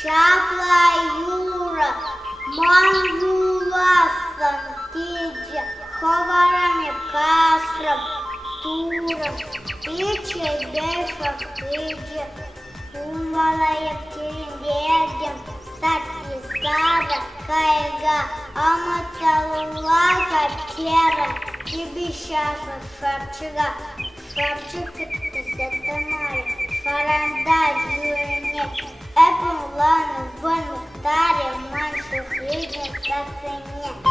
Чапла Юра, Мангуласан, Тиджа, Ховарами Кастром, Туром, Тича Деша, Тиджа, Умалая Тиндедем, Стати Сада, Кайга, Аматалула, Качера, Тибищаса, Шапчага, Шапчага, Сатамай, Фарандаж, Юренек, Эпон лану в нектаре, маншу хлібне та сине.